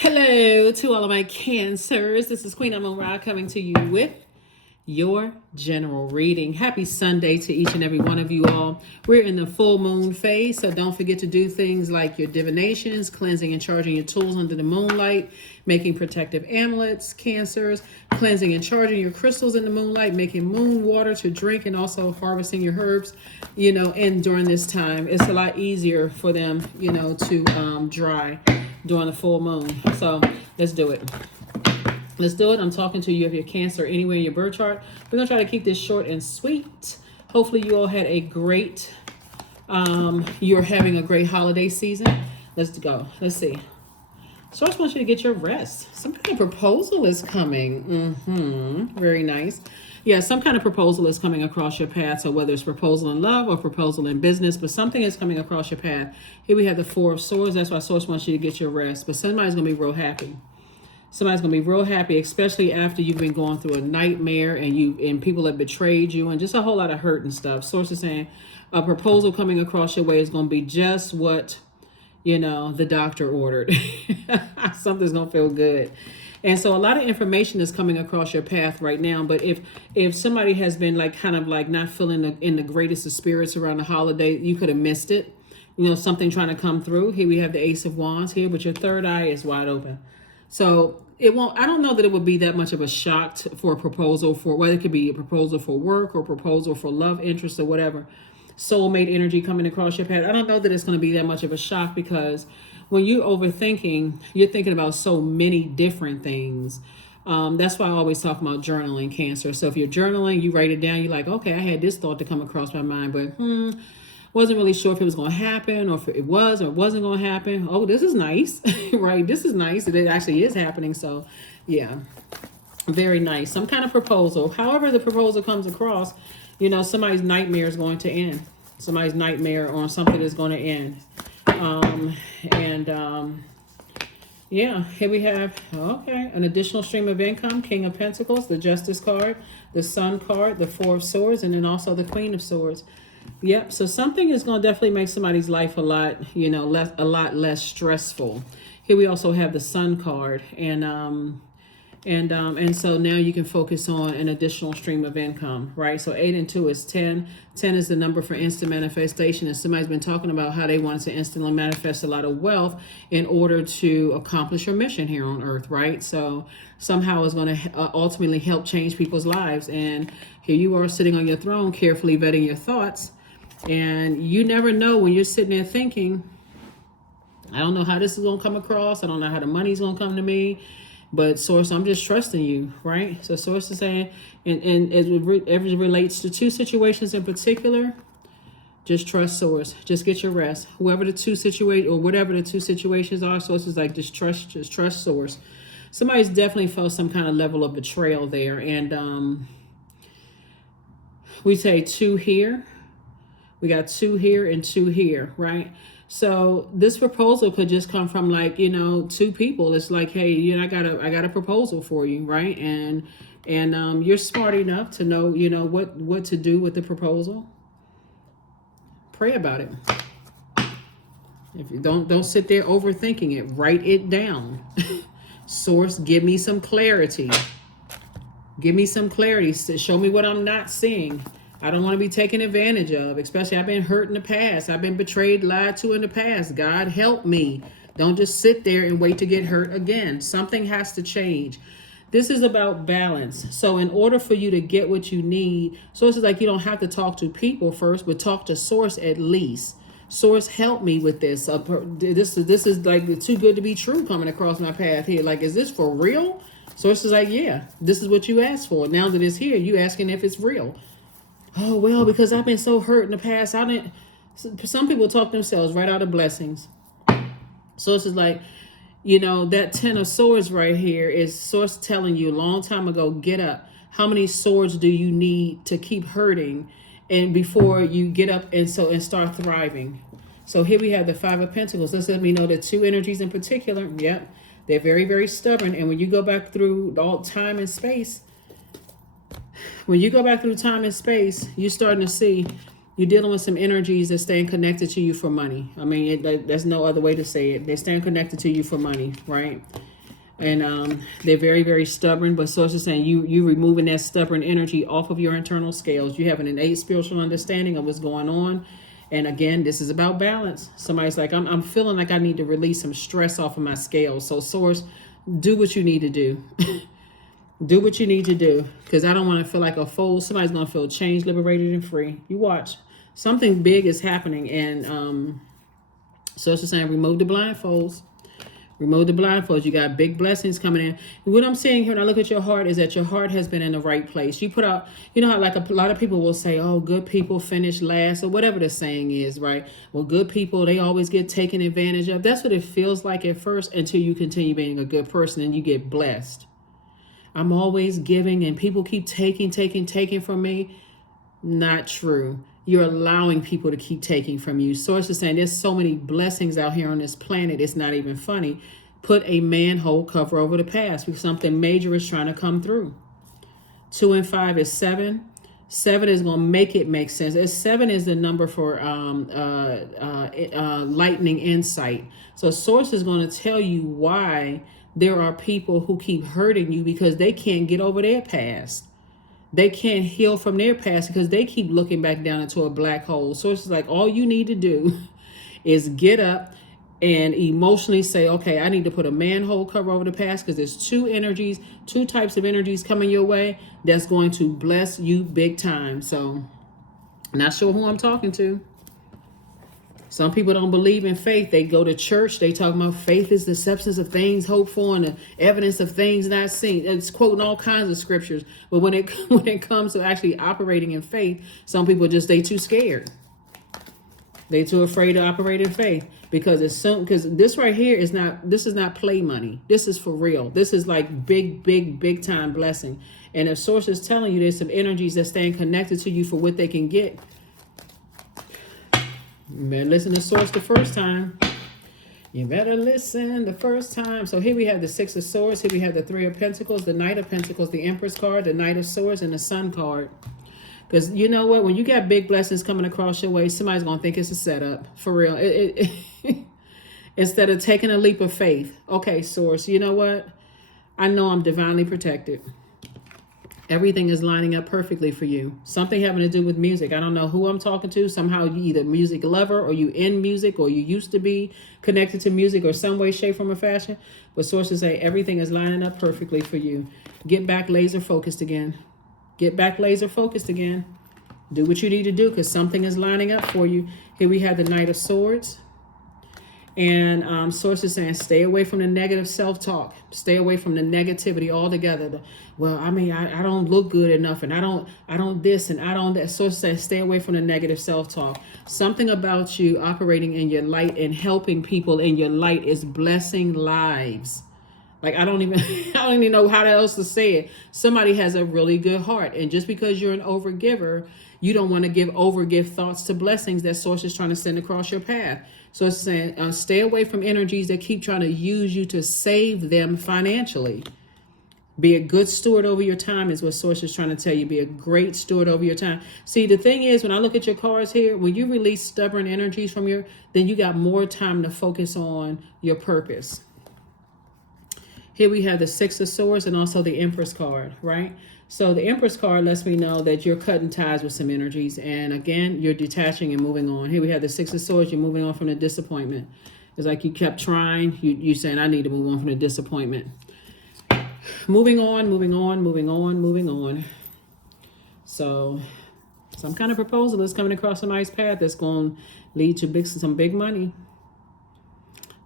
Hello to all of my Cancers. This is Queen Amun Ra coming to you with your general reading. Happy Sunday to each and every one of you all. We're in the full moon phase, so don't forget to do things like your divinations, cleansing and charging your tools under the moonlight, making protective amulets, Cancers, cleansing and charging your crystals in the moonlight, making moon water to drink, and also harvesting your herbs, and during this time, it's a lot easier for them, to dry during the full moon. So let's do it. Let's do it. I'm talking to you if you're Cancer anywhere in your birth chart. We're going to try to keep this short and sweet. Hopefully you all had a great, you're having a great holiday season. Let's go. Let's see. So I just want you to get your rest. Some kind of proposal is coming. Very nice. Yeah, some kind of proposal is coming across your path. So whether it's proposal in love or proposal in business, but something is coming across your path. Here we have the Four of Swords. That's why Source wants you to get your rest. But somebody's going to be real happy. Somebody's going to be real happy, especially after you've been going through a nightmare and people have betrayed you and just a whole lot of hurt and stuff. Source is saying a proposal coming across your way is going to be just what, the doctor ordered. Something's going to feel good. And so a lot of information is coming across your path right now. But if somebody has been not feeling in the greatest of spirits around the holiday, you could have missed it. Something trying to come through. Here we have the Ace of Wands here, but your third eye is wide open. So I don't know that it would be that much of a shock for a proposal for whether it could be a proposal for work or proposal for love interest or whatever. Soulmate energy coming across your path. I don't know that it's going to be that much of a shock because when you're overthinking, you're thinking about so many different things. That's why I always talk about journaling, Cancer. So if you're journaling, you write it down. You're like, okay, I had this thought to come across my mind, but wasn't really sure if it was going to happen or if it was or wasn't going to happen. Oh, this is nice, right? This is nice. It actually is happening. So yeah, very nice. Some kind of proposal. However the proposal comes across, somebody's nightmare is going to end. Somebody's nightmare on something is going to end. Yeah, here we have, an additional stream of income, King of Pentacles, the Justice card, the Sun card, the Four of Swords, and then also the Queen of Swords. Yep. So something is going to definitely make somebody's life a lot less stressful. Here we also have the Sun card, and so now you can focus on an additional stream of income, right? So 8 and 2 is 10. 10 is the number for instant manifestation, and somebody's been talking about how they wanted to instantly manifest a lot of wealth in order to accomplish your mission here on Earth, right? So somehow it's going to ultimately help change people's lives, and here you are sitting on your throne, carefully vetting your thoughts. And you never know when you're sitting there thinking, I don't know how this is going to come across. I don't know how the money's going to come to me. But Source, I'm just trusting you, right? So Source is saying, and as it relates to two situations in particular, just trust Source. Just get your rest. Whatever the two situations are, Source is like, just trust Source. Somebody's definitely felt some kind of level of betrayal there. And we say 2 here. We got 2 here and 2 here, right? So this proposal could just come from 2 people. It's like, hey, I got a proposal for you, right? And you're smart enough to know, what to do with the proposal. Pray about it. If you don't sit there overthinking it, write it down. Source, give me some clarity. Give me some clarity. Show me what I'm not seeing. I don't want to be taken advantage of, especially I've been hurt in the past. I've been betrayed, lied to in the past. God help me. Don't just sit there and wait to get hurt again. Something has to change. This is about balance. So in order for you to get what you need, so it's like you don't have to talk to people first, but talk to Source at least. Source, help me with this. This is like too good to be true coming across my path here. Like, is this for real? Source is like, yeah, this is what you asked for. Now that it's here, you asking if it's real. Oh, well, because I've been so hurt in the past. Some people talk themselves right out of blessings. So it's just like, that 10 of Swords right here is Source telling you a long time ago, get up. How many swords do you need to keep hurting and before you get up and start thriving? So here we have the 5 of Pentacles. This lets me know that 2 energies in particular, yep, they're very, very stubborn. And when you go back through all time and space, you're starting to see you're dealing with some energies that staying connected to you for money. I mean, there's no other way to say it. They're staying connected to you for money, right? And they're very, very stubborn. But Source is saying you removing that stubborn energy off of your internal scales. You have an innate spiritual understanding of what's going on. And again, this is about balance. Somebody's like, I'm feeling like I need to release some stress off of my scales. So Source, do what you need to do. Do what you need to do, because I don't want to feel like a fool. Somebody's going to feel changed, liberated, and free. You watch. Something big is happening. And so it's just saying, remove the blindfolds. Remove the blindfolds. You got big blessings coming in. And what I'm saying here when I look at your heart is that your heart has been in the right place. You put out, you know how like a lot of people will say, oh, good people finish last, or whatever the saying is, right? Well, good people, they always get taken advantage of. That's what it feels like at first until you continue being a good person and you get blessed. I'm always giving and people keep taking from me. Not true. You're allowing people to keep taking from you. Source is saying there's so many blessings out here on this planet. It's not even funny. Put a manhole cover over the past because something major is trying to come through. 2 and 5 is 7. 7 is going to make it make sense. 7 is the number for lightning insight. So Source is going to tell you why there are people who keep hurting you because they can't get over their past. They can't heal from their past because they keep looking back down into a black hole. So it's like all you need to do is get up and emotionally say, okay, I need to put a manhole cover over the past because there's two types of energies coming your way that's going to bless you big time. So not sure who I'm talking to. Some people don't believe in faith. They go to church. They talk about faith is the substance of things hoped for and the evidence of things not seen. It's quoting all kinds of scriptures. But when it comes to actually operating in faith, some people they too scared. They too afraid to operate in faith because this right here is not play money. This is for real. This is like big time blessing. And if Source is telling you there's some energies that staying connected to you for what they can get, you better listen to Source the first time. You better listen the first time. So here we have the 6 of Swords. Here we have the 3 of Pentacles, the Knight of Pentacles, the Empress card, the Knight of Swords, and the Sun card. Because you know what? When you got big blessings coming across your way, somebody's going to think it's a setup. For real. Instead of taking a leap of faith. Okay, Source, you know what? I know I'm divinely protected. Everything is lining up perfectly for you. Something having to do with music. I don't know who I'm talking to. Somehow you either music lover or you in music or you used to be connected to music or some way, shape, form, or fashion. But sources say everything is lining up perfectly for you. Get back laser focused again. Get back laser focused again. Do what you need to do because something is lining up for you. Here we have the Knight of Swords. And sources saying stay away from the negative self-talk. Stay away from the negativity altogether. I don't look good enough and I don't this and I don't that. Sources saying stay away from the negative self-talk. Something about you operating in your light and helping people in your light is blessing lives. Like I don't even know how else to say it. Somebody has a really good heart. And just because you're an overgiver, you don't want to overgive thoughts to blessings that source is trying to send across your path. So it's saying stay away from energies that keep trying to use you to save them financially. Be a good steward over your time is what source is trying to tell you. Be a great steward over your time. See, the thing is, when I look at your cards here, when you release stubborn energies from then you got more time to focus on your purpose. Here we have the 6 of Swords and also the Empress card, right? So the Empress card lets me know that you're cutting ties with some energies. And again, you're detaching and moving on. Here we have the 6 of Swords. You're moving on from the disappointment. It's like you kept trying. You're saying, I need to move on from the disappointment. Moving on, moving on, moving on, moving on. So some kind of proposal is coming across somebody's path that's going to lead to some big money.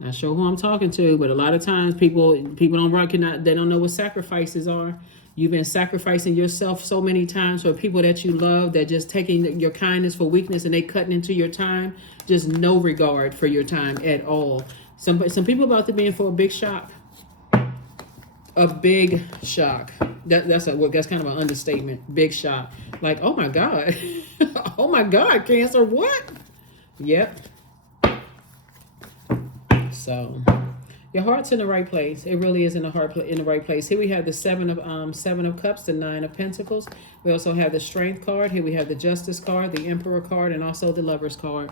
Not sure who I'm talking to, but a lot of times people don't recognize, they don't know what sacrifices are. You've been sacrificing yourself so many times for people that you love that just taking your kindness for weakness and they cutting into your time. Just no regard for your time at all. Some people about to be in for a big shock. A big shock. That's kind of an understatement. Big shock. Like, oh my God. Oh my God, Cancer, what? Yep. So your heart's in the right place. It really is in the right place. Here we have the 7 of Cups, the 9 of Pentacles. We also have the Strength card. Here we have the Justice card, the Emperor card, and also the Lovers card.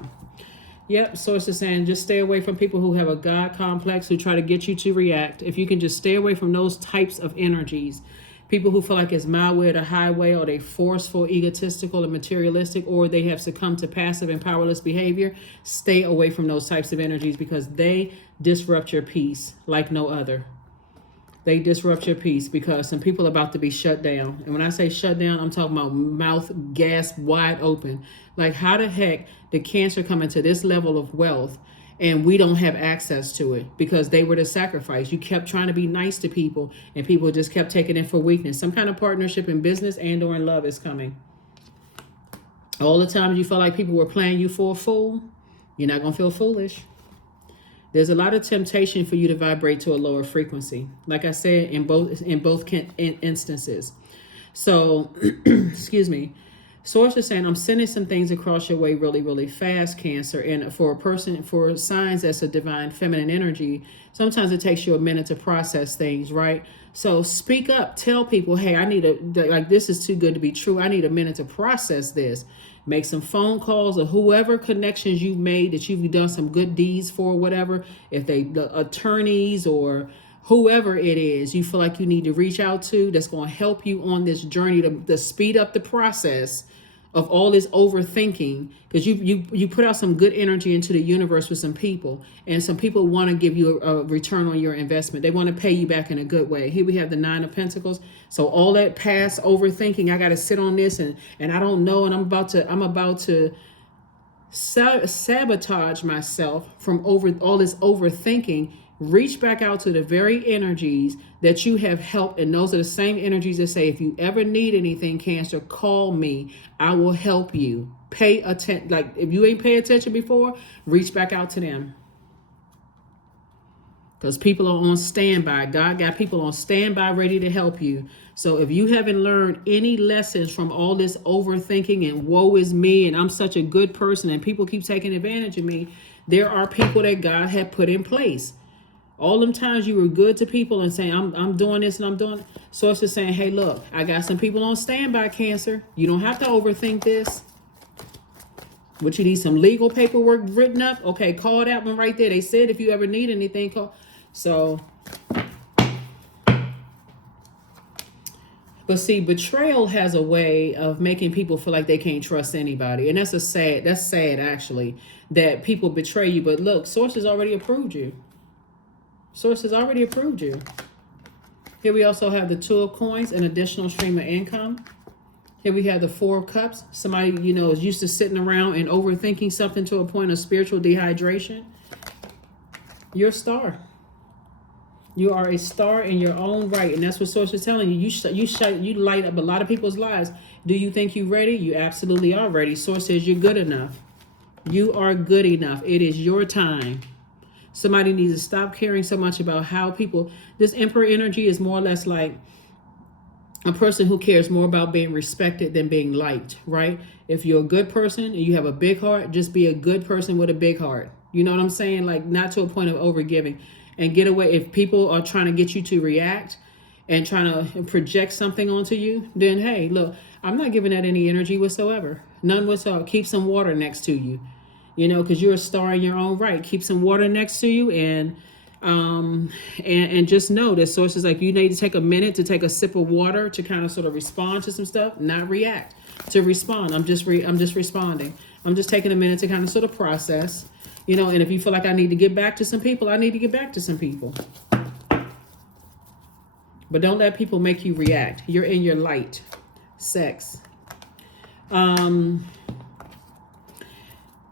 Yep, source is saying just stay away from people who have a God complex, who try to get you to react. If you can just stay away from those types of energies, people who feel like it's my way or the highway, or they forceful, egotistical, and materialistic, or they have succumbed to passive and powerless behavior, stay away from those types of energies because they disrupt your peace like no other. They disrupt your peace because some people are about to be shut down. And when I say shut down, I'm talking about mouth gas wide open. Like, how the heck did Cancer come into this level of wealth and we don't have access to it? Because they were the sacrifice. You kept trying to be nice to people and people just kept taking it for weakness. Some kind of partnership in business and or in love is coming. All the times you felt like people were playing you for a fool, you're not going to feel foolish. There's a lot of temptation for you to vibrate to a lower frequency. Like I said, in both instances. So, excuse me. Source is saying, I'm sending some things across your way really, really fast, Cancer. And for a person, for signs that's a divine feminine energy, sometimes it takes you a minute to process things, right? So speak up, tell people, hey, I need this is too good to be true. I need a minute to process this. Make some phone calls, or whoever connections you've made that you've done some good deeds for, whatever. If the attorneys or whoever it is you feel like you need to reach out to, that's going to help you on this journey to speed up the process of all this overthinking, because you put out some good energy into the universe with some people, and some people want to give you a return on your investment. They want to pay you back in a good way. Here we have the 9 of Pentacles. So all that past overthinking, I got to sit on this and I don't know, and I'm about to sabotage myself from all this overthinking. Reach back out to the very energies that you have helped, and those are the same energies that say, if you ever need anything, Cancer, call me, I will help you. Pay attention. Like, if you ain't paid attention before, reach back out to them, because people are on standby. God got people on standby ready to help you. So if you haven't learned any lessons from all this overthinking and woe is me and I'm such a good person and people keep taking advantage of me, there are people that God had put in place. All them times you were good to people and saying, I'm doing this and I'm doing it. Source is saying, hey, look, I got some people on standby, Cancer. You don't have to overthink this. But you need some legal paperwork written up. Okay, call that one right there. They said if you ever need anything, call. So, but see, betrayal has a way of making people feel like they can't trust anybody. And that's sad actually, that people betray you. But look, Source has already approved you. Source has already approved you. Here we also have the 2 of Coins, an additional stream of income. Here we have the 4 of Cups. Somebody, is used to sitting around and overthinking something to a point of spiritual dehydration. You're a star. You are a star in your own right. And that's what Source is telling you. You light up a lot of people's lives. Do you think you're ready? You absolutely are ready. Source says you're good enough. You are good enough. It is your time. Somebody needs to stop caring so much about how people, this Emperor energy is more or less like a person who cares more about being respected than being liked, right? If you're a good person and you have a big heart, just be a good person with a big heart. You know what I'm saying? Like, not to a point of overgiving. And get away. If people are trying to get you to react and trying to project something onto you, then hey, look, I'm not giving that any energy whatsoever. None whatsoever. Keep some water next to you. Because you're a star in your own right. Keep some water next to you, and just know that Source is like, you need to take a minute to take a sip of water to kind of sort of respond to some stuff, not react. To respond, I'm just responding. I'm just taking a minute to kind of sort of process, And if you feel like I need to get back to some people, I need to get back to some people. But don't let people make you react. You're in your light. Sex.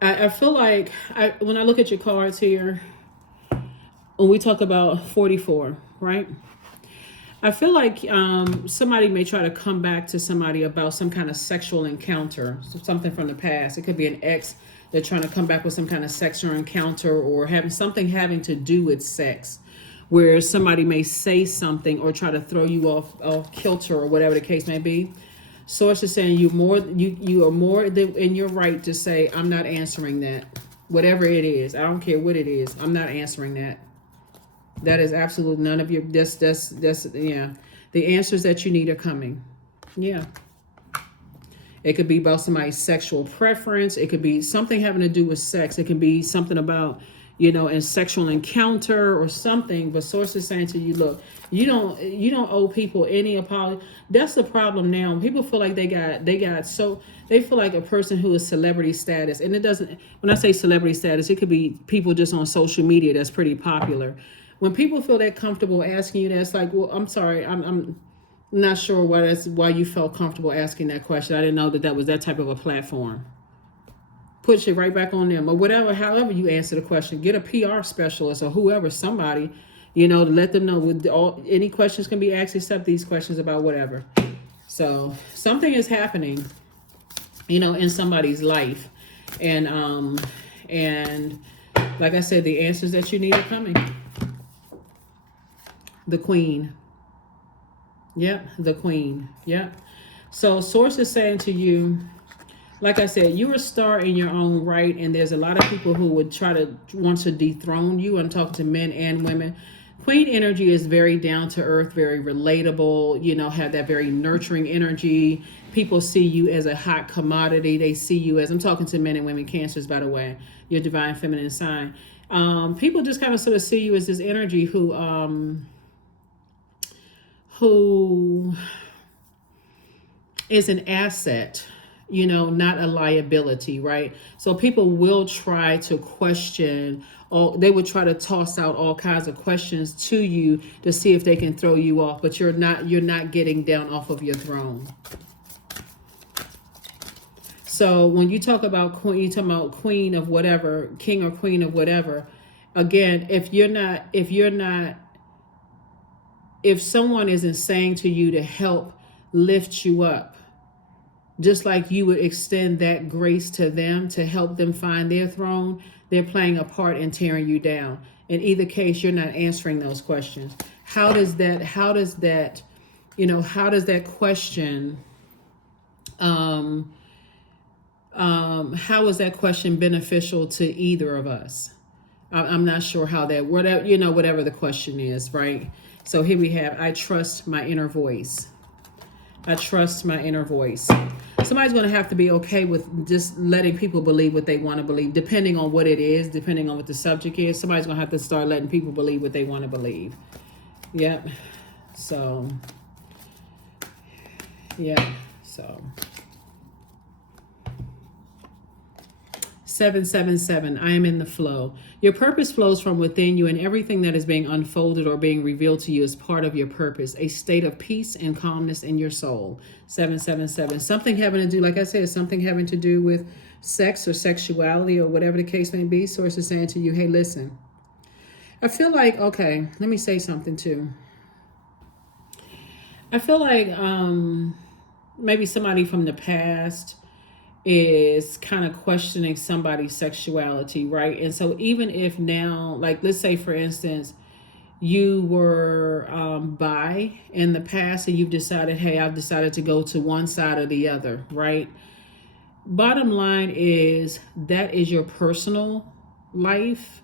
I feel like when I look at your cards here, when we talk about 44, right? I feel like somebody may try to come back to somebody about some kind of sexual encounter, something from the past. It could be an ex that's trying to come back with some kind of sexual encounter, or having to do with sex, where somebody may say something or try to throw you off kilter or whatever the case may be. Source is saying you are more in your right to say, I'm not answering that. Whatever it is, I don't care what it is, I'm not answering that. That is absolutely none of your, that's yeah. The answers that you need are coming. Yeah. It could be about somebody's sexual preference. It could be something having to do with sex. It could be something about, in sexual encounter or something. But source is saying to you, look, you don't owe people any apology. That's the problem now. People feel like they feel like a person who is celebrity status, and it doesn't. When I say celebrity status, it could be people just on social media that's pretty popular. When people feel that comfortable asking you that, it's like, well, I'm sorry, I'm not sure why you felt comfortable asking that question. I didn't know that was that type of a platform. Put it right back on them or whatever, however you answer the question. Get a PR specialist or whoever, somebody, to let them know any questions can be asked except these questions about whatever. So something is happening, in somebody's life. And like I said, the answers that you need are coming. The Queen. Yep, the Queen. Yep. So source is saying to you, like I said, you're a star in your own right, and there's a lot of people who would want to dethrone you. I'm talking to men and women. Queen energy is very down to earth, very relatable, have that very nurturing energy. People see you as a hot commodity. They see you as, I'm talking to men and women, Cancers, by the way, your divine feminine sign. People just kind of sort of see you as this energy who is an asset, not a liability, right? So people will try to question, or they would try to toss out all kinds of questions to you to see if they can throw you off, but you're not getting down off of your throne. So when you talk about queen, you talk about queen of whatever, king or queen of whatever. Again, if someone isn't saying to you to help lift you up, just like you would extend that grace to them to help them find their throne, they're playing a part in tearing you down. In either case, you're not answering those questions. How does that question, how is that question beneficial to either of us? I'm not sure how that, whatever the question is, right? So here we have, I trust my inner voice. I trust my inner voice. Somebody's going to have to be okay with just letting people believe what they want to believe, depending on what it is, depending on what the subject is. Somebody's going to have to start letting people believe what they want to believe. Yep. So, yeah. So, 777, I am in the flow. Your purpose flows from within you, and everything that is being unfolded or being revealed to you is part of your purpose, a state of peace and calmness in your soul. 777, something having to do, like I said, something having to do with sex or sexuality or whatever the case may be. Source is saying to you, hey, listen, I feel like, okay, let me say something too. I feel like maybe somebody from the past is kind of questioning somebody's sexuality, right? And so even if now, like, let's say for instance, you were bi in the past and you've decided, hey, I've decided to go to one side or the other, right? Bottom line is that is your personal life.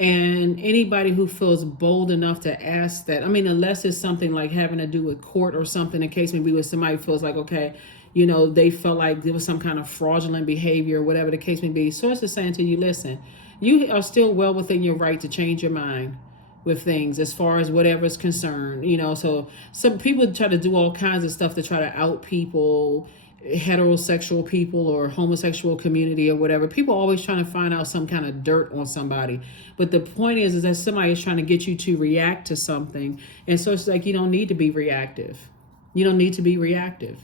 And anybody who feels bold enough to ask that, I mean, unless it's something like having to do with court or something, in case maybe where somebody feels like, okay, they felt like there was some kind of fraudulent behavior or whatever the case may be. Source is saying to you, listen, you are still well within your right to change your mind with things as far as whatever is concerned. So some people try to do all kinds of stuff to try to out people, heterosexual people or homosexual community or whatever. People are always trying to find out some kind of dirt on somebody. But the point is that somebody is trying to get you to react to something. And so it's like, you don't need to be reactive. You don't need to be reactive.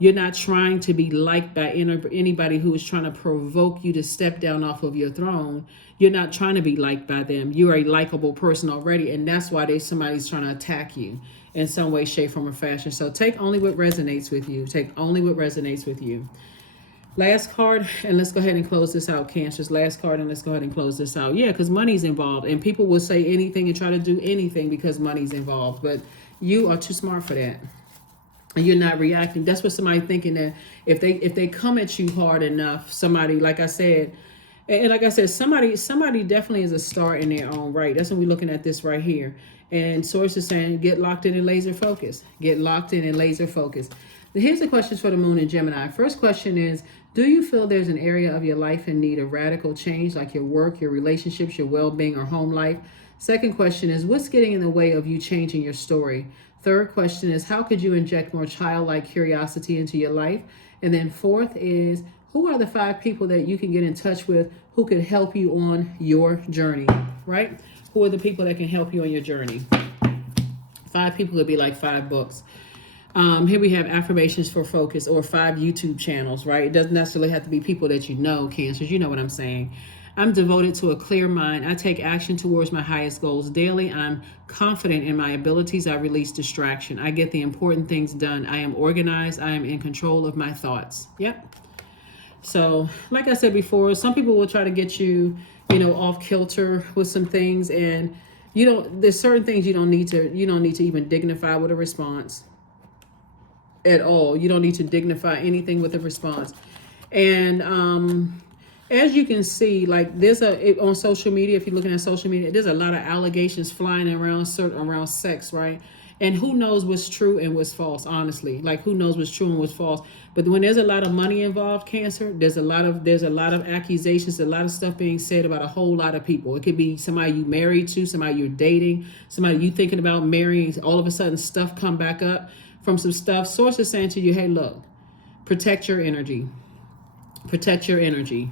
You're not trying to be liked by anybody who is trying to provoke you to step down off of your throne. You're not trying to be liked by them. You're a likable person already. And that's why somebody's trying to attack you in some way, shape, form, or fashion. So take only what resonates with you. Take only what resonates with you. Last card, and let's go ahead and close this out, Cancers. Last card, and let's go ahead and close this out. Yeah, because money's involved. And people will say anything and try to do anything because money's involved. But you are too smart for that. And you're not reacting. That's what somebody thinking, that if they come at you hard enough, somebody, like I said, And like I said, somebody definitely is a star in their own right. That's what we're looking at this right here. And Source is saying, get locked in and laser focus. Get locked in and laser focus. Here's the questions for the moon in Gemini. First question is, do you feel there's an area of your life in need of radical change, like your work, your relationships, your well-being, or home life? Second question is, what's getting in the way of you changing your story? Third question is, how could you inject more childlike curiosity into your life? And then fourth is, who are the 5 people that you can get in touch with who could help you on your journey, right? Who are the people that can help you on your journey? 5 people could be like 5 books. Here we have affirmations for focus, or 5 YouTube channels, right? It doesn't necessarily have to be people that you know, Cancers. You know what I'm saying. I'm devoted to a clear mind. I take action towards my highest goals daily. I'm confident in my abilities. I release distraction. I get the important things done. I am organized. I am in control of my thoughts. Yep. So, like I said before, some people will try to get you, off kilter with some things, and there's certain things you don't need to even dignify with a response at all. You don't need to dignify anything with a response. And as you can see, like on social media, if you're looking at social media, there's a lot of allegations flying around sex, right? And who knows what's true and what's false, honestly. Like, who knows what's true and what's false. But when there's a lot of money involved, Cancer, there's a lot of accusations, a lot of stuff being said about a whole lot of people. It could be somebody you married to, somebody you're dating, somebody you thinking about marrying. All of a sudden stuff come back up from some stuff. Source is saying to you, hey, look, protect your energy. Protect your energy.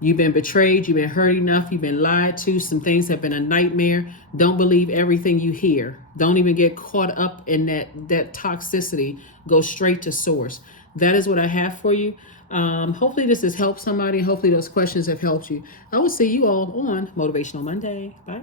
You've been betrayed, you've been hurt enough, you've been lied to, some things have been a nightmare. Don't believe everything you hear. Don't even get caught up in that toxicity. Go straight to source. That is what I have for you. Hopefully this has helped somebody. Hopefully those questions have helped you. I will see you all on Motivational Monday. Bye.